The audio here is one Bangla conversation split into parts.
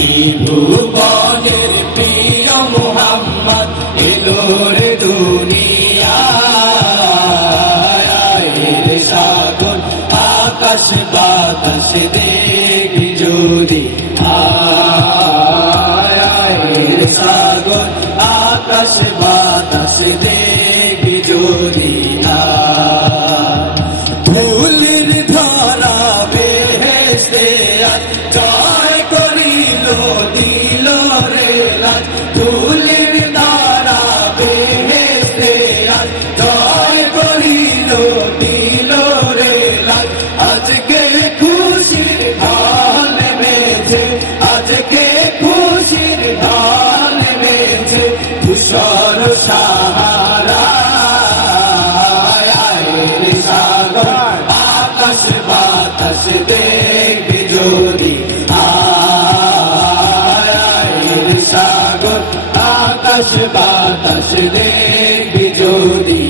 ত্রিভুবনের প্রিয় মুহাম্মদ এলো রে দুনিয়ায়। সাগর আকাশ বাতাস দেখবি যদি সাগর আকাশ বাতাস দেখবি যদি ফুলের ধরা বেহেশতে আজ জয় করিল দিল রে লাজ। ফুলের ধরা বেহেশতে আজ জয় করিল দিল রে লাজ। আজকে খুশির ঢল নেমেছে, আজকে খুশির ঢল নেমেছে ধূসর সাহারা। আকাশ বাতাস দেখবি যদি সাগর আকাশ বাতাস দেখবি যদি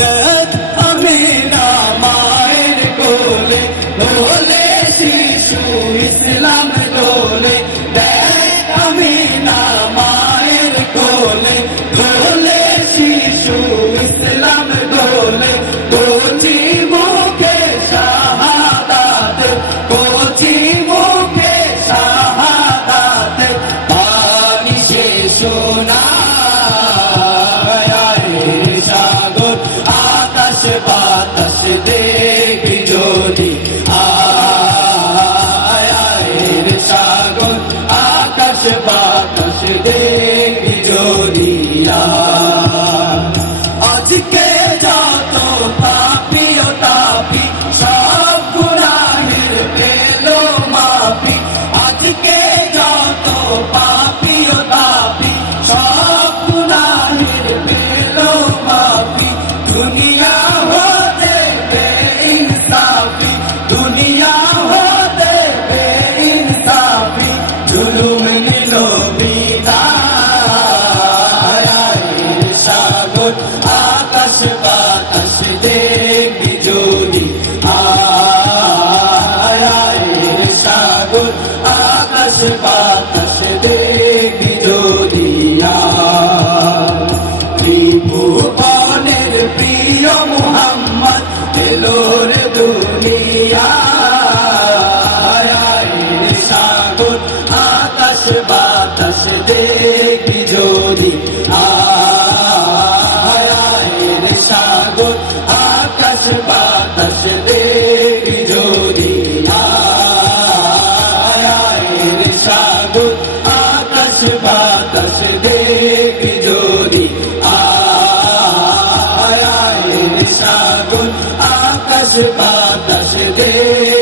দেখ আমিনা মায়ের কোলে দোলে শিশু ইসলাম দোলে। দেখ আমিনা মায়ের কোলে দোলে শিশু ইসলাম দোলে। কোচি মুখে শাহাদাত, কোচি মুখে শাহাদাত পানি সে শোনায়। সাগর আকাশ বাতাস দেখবি যদি সাগর আকাশ বাতাস দেখবি যদি আজকে যত পাপি ও তাপি সব গুনাহের পেলো মাপি। আজকে যত পাপি ও তাপি সব গুনাহের পেলো মাপি। দুনিয়া হতে বেইনসাফি, দুনিয়া হতে বেইনসাফি জুলুম নিল বিদায়। সাগর আকাশ বাতাস দেখবি যদি সাগর আকাশ বাতাস দেখবি যদি ত্রিভুবনের প্রিয় মুহাম্মদ এলো রে দুনিয়ায়। সাগর আকাশ বাতাস দেখবি যদি সাগর আকাশ বাতাস দেখবি যদি সাগর আকাশ বাতাস দেখবি যদি সাগর আকাশ বাতাস দেখবি।